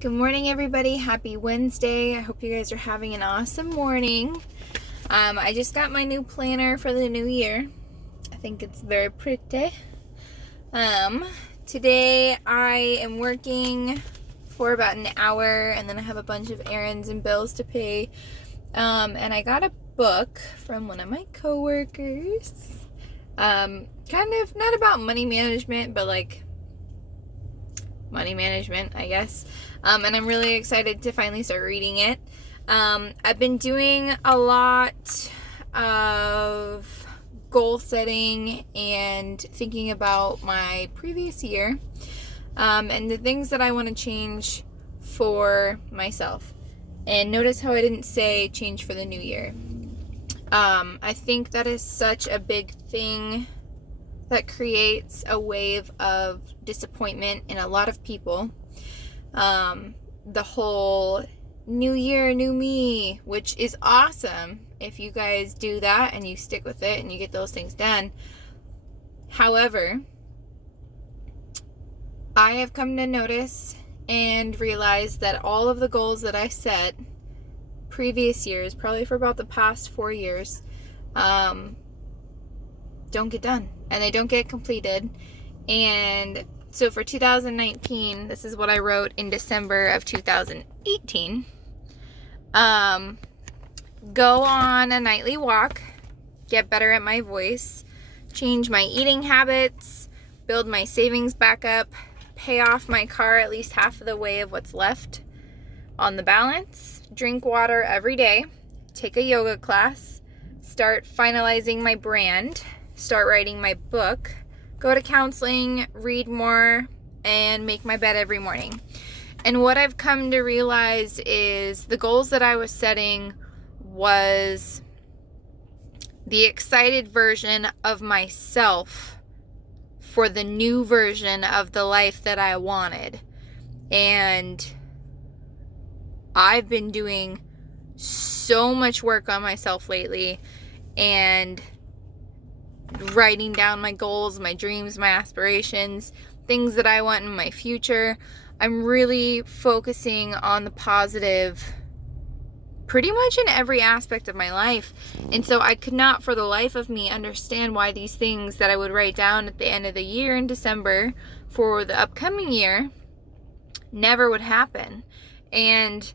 Good morning, everybody. Happy Wednesday. I hope you guys are having an awesome morning. I just got my new planner for the new year. I think it's very pretty. Today I am working for about an hour, and then I have a bunch of errands and bills to pay. And I got a book from one of my coworkers. Kind of not about money management, but like money management, I guess. And I'm really excited to finally start reading it. I've been doing a lot of goal setting and thinking about my previous year, and the things that I want to change for myself. And notice how I didn't say change for the new year. I think that is such a big thing that creates a wave of disappointment in a lot of people. The whole new year, new me, which is awesome if you guys do that and you stick with it and you get those things done. However, I have come to notice and realize that all of the goals that I set previous years, probably for about the past 4 years, don't get done and they don't get completed. And so for 2019, this is what I wrote in December of 2018. Go on a nightly walk, get better at my voice, change my eating habits, build my savings back up, pay off my car at least half of the way of what's left on the balance, drink water every day, take a yoga class, start finalizing my brand, start writing my book, go to counseling, read more, and make my bed every morning. And what I've come to realize is the goals that I was setting was the excited version of myself for the new version of the life that I wanted. And I've been doing so much work on myself lately and writing down my goals, my dreams, my aspirations, things that I want in my future. I'm really focusing on the positive pretty much in every aspect of my life. And so I could not for the life of me understand why these things that I would write down at the end of the year in December for the upcoming year never would happen. And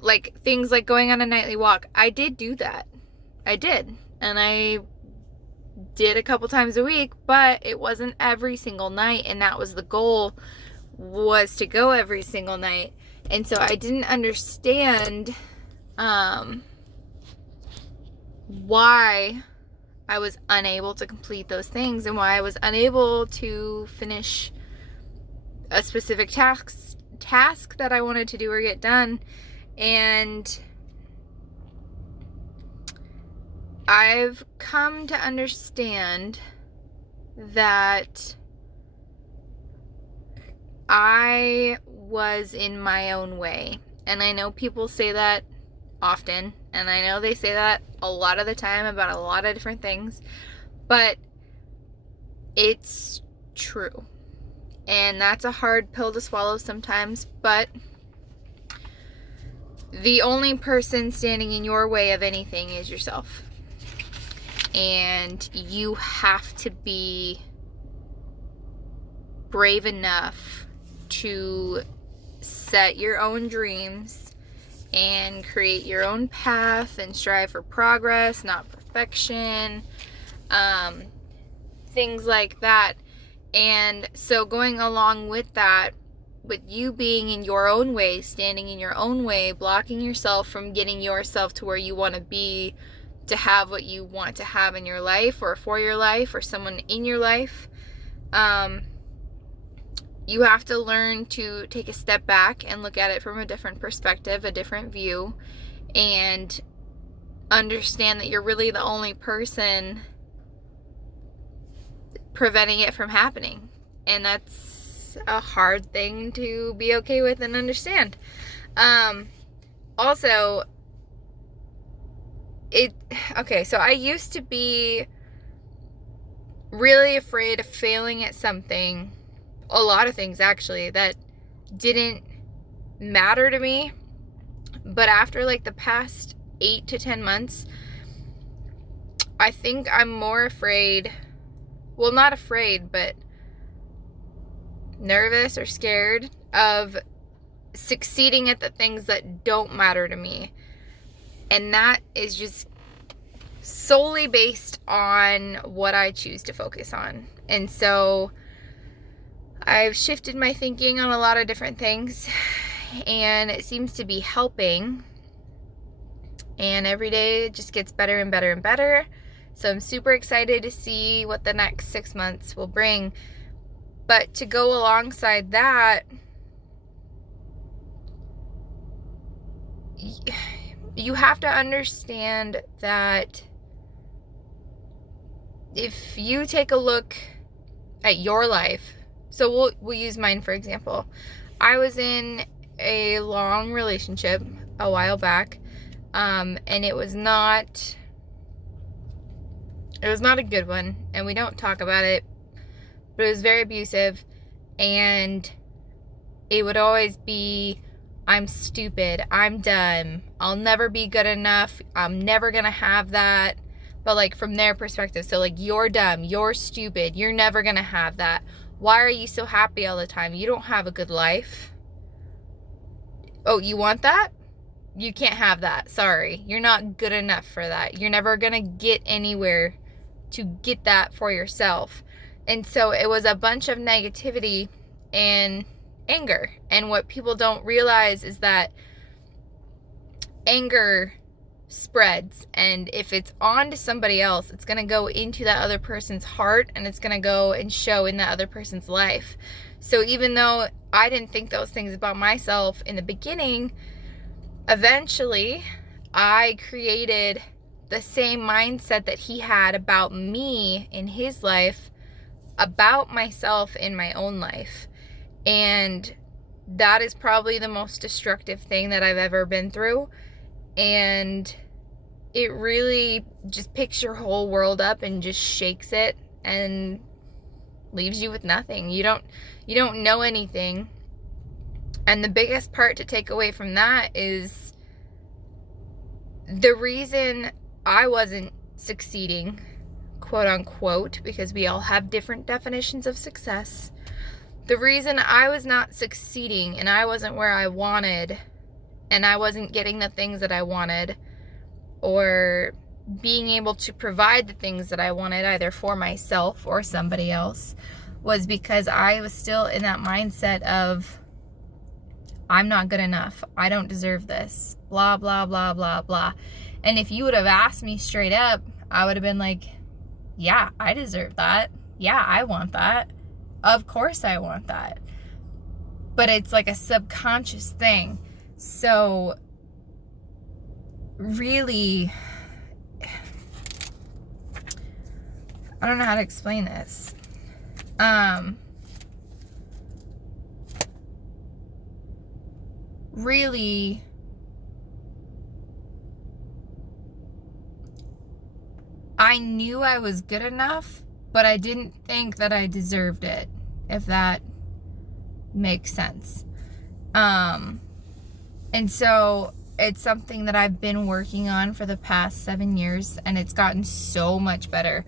like things like going on a nightly walk, I did do that. I did. And I did a couple times a week, but it wasn't every single night, and that was the goal, was to go every single night. And so I didn't understand why I was unable to complete those things and why I was unable to finish a specific task that I wanted to do or get done. And I've come to understand that I was in my own way. And I know people say that often, and I know they say that a lot of the time about a lot of different things, but it's true. And that's a hard pill to swallow sometimes, but the only person standing in your way of anything is yourself. And you have to be brave enough to set your own dreams and create your own path and strive for progress, not perfection, things like that. And so going along with that, with you being in your own way, standing in your own way, blocking yourself from getting yourself to where you want to be, to have what you want to have in your life or for your life or someone in your life, you have to learn to take a step back and look at it from a different perspective, a different view, and understand that you're really the only person preventing it from happening. And that's a hard thing to be okay with and understand. Also, so I used to be really afraid of failing at something, a lot of things actually, that didn't matter to me. But after like the past 8 to 10 months, I think I'm more afraid, well, not afraid, but nervous or scared of succeeding at the things that don't matter to me. And that is just solely based on what I choose to focus on. And so I've shifted my thinking on a lot of different things, and it seems to be helping. And every day it just gets better and better and better. So I'm super excited to see what the next 6 months will bring. But to go alongside that, you have to understand that if you take a look at your life, so we'll use mine for example. I was in a long relationship a while back, and it was not a good one, and we don't talk about it, but it was very abusive, and it would always be, I'm stupid, I'm dumb, I'll never be good enough, I'm never gonna have that. But like from their perspective, so like, you're dumb, you're stupid, you're never gonna have that. Why are you so happy all the time? You don't have a good life. Oh, you want that? You can't have that. Sorry. You're not good enough for that. You're never gonna get anywhere to get that for yourself. And so it was a bunch of negativity and anger. And what people don't realize is that anger spreads, and if it's on to somebody else, it's going to go into that other person's heart, and it's going to go and show in that other person's life. So even though I didn't think those things about myself in the beginning, eventually I created the same mindset that he had about me in his life, about myself in my own life. And that is probably the most destructive thing that I've ever been through. And it really just picks your whole world up and just shakes it and leaves you with nothing. You don't know anything. And the biggest part to take away from that is the reason I wasn't succeeding, quote unquote, because we all have different definitions of success. The reason I was not succeeding and I wasn't where I wanted, and I wasn't getting the things that I wanted, or being able to provide the things that I wanted either for myself or somebody else, was because I was still in that mindset of, I'm not good enough, I don't deserve this, blah, blah, blah, blah, blah. And if you would have asked me straight up, I would have been like, yeah, I deserve that. Yeah, I want that. Of course I want that. But it's like a subconscious thing. So really, I don't know how to explain this. Really, I knew I was good enough, but I didn't think that I deserved it, if that makes sense. And so it's something that I've been working on for the past 7 years, and it's gotten so much better.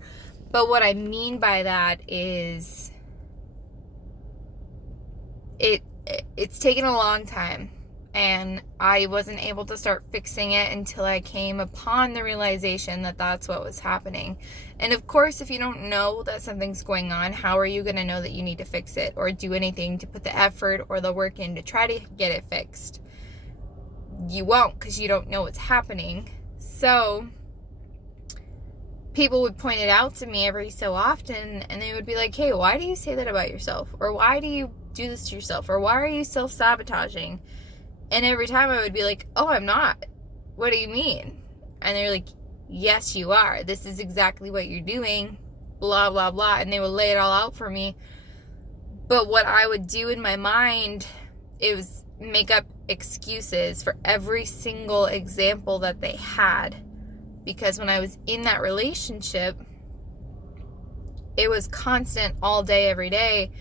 But what I mean by that is it's taken a long time, and I wasn't able to start fixing it until I came upon the realization that that's what was happening. And of course, if you don't know that something's going on, how are you going to know that you need to fix it or do anything to put the effort or the work in to try to get it fixed? You won't, because you don't know what's happening. So people would point it out to me every so often, and they would be like, hey, why do you say that about yourself? Or why do you do this to yourself? Or why are you self-sabotaging? And every time I would be like, oh, I'm not. What do you mean? And they're like, yes, you are. This is exactly what you're doing. Blah, blah, blah. And they would lay it all out for me. But what I would do in my mind is make up excuses for every single example that they had. Because when I was in that relationship, it was constant all day, every day.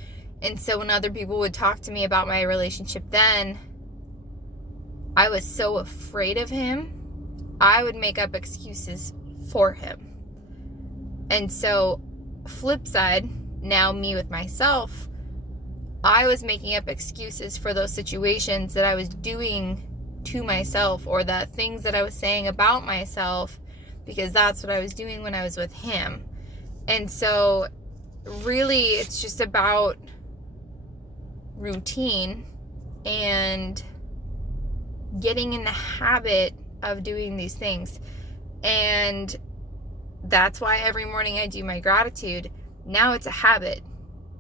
And so when other people would talk to me about my relationship then, I was so afraid of him, I would make up excuses for him. And so, flip side, now me with myself, I was making up excuses for those situations that I was doing to myself, or the things that I was saying about myself, because that's what I was doing when I was with him. And so really it's just about routine and getting in the habit of doing these things. And that's why every morning I do my gratitude. Now it's a habit.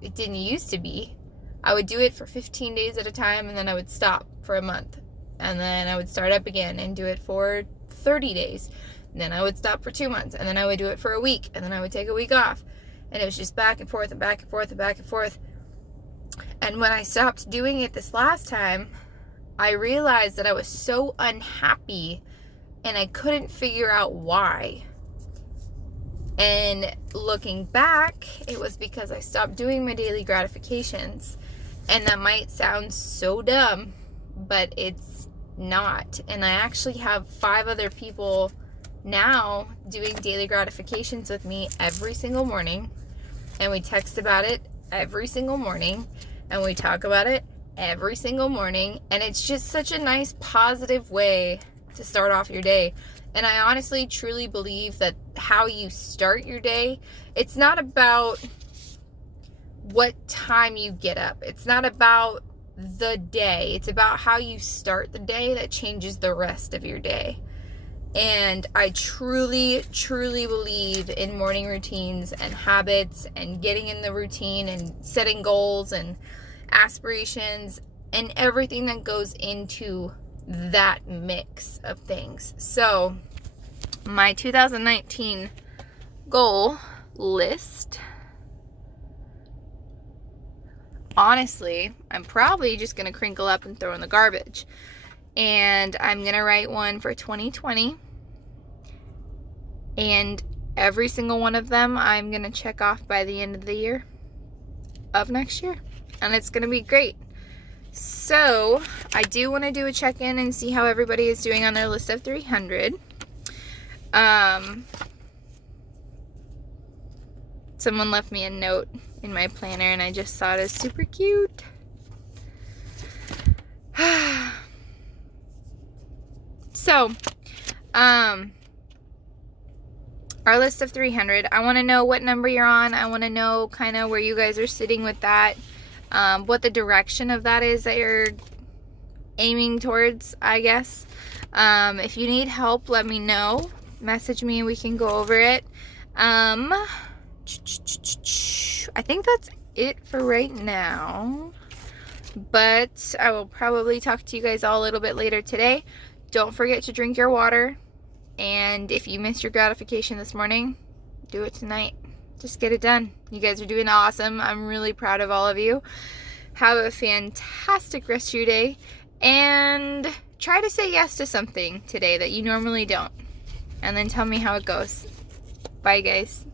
It didn't used to be. I would do it for 15 days at a time, and then I would stop for a month. And then I would start up again and do it for 30 days. And then I would stop for 2 months. And then I would do it for a week. And then I would take a week off. And it was just back and forth and back and forth and back and forth. And when I stopped doing it this last time, I realized that I was so unhappy and I couldn't figure out why. And looking back, it was because I stopped doing my daily gratifications. And that might sound so dumb, but it's not. And I actually have 5 other people now doing daily gratifications with me every single morning. And we text about it every single morning. And we talk about it every single morning. And it's just such a nice, positive way to start off your day. And I honestly, truly believe that how you start your day, it's not about what time you get up. It's not about the day. It's about how you start the day that changes the rest of your day. And I truly, truly believe in morning routines and habits and getting in the routine and setting goals and aspirations and everything that goes into that mix of things. So my 2019 goal list, honestly, I'm probably just going to crinkle up and throw in the garbage. And I'm going to write one for 2020. And every single one of them I'm going to check off by the end of the year of next year. And it's going to be great. So I do want to do a check-in and see how everybody is doing on their list of 300. Someone left me a note in my planner and I just thought it was super cute. So, our list of 300, I want to know what number you're on. I want to know kind of where you guys are sitting with that, what the direction of that is that you're aiming towards, I guess. If you need help, let me know. Message me and we can go over it. I think that's it for right now. But I will probably talk to you guys all a little bit later today. Don't forget to drink your water. And if you missed your gratification this morning, do it tonight. Just get it done. You guys are doing awesome. I'm really proud of all of you. Have a fantastic rest of your day. And try to say yes to something today that you normally don't. And then tell me how it goes. Bye, guys.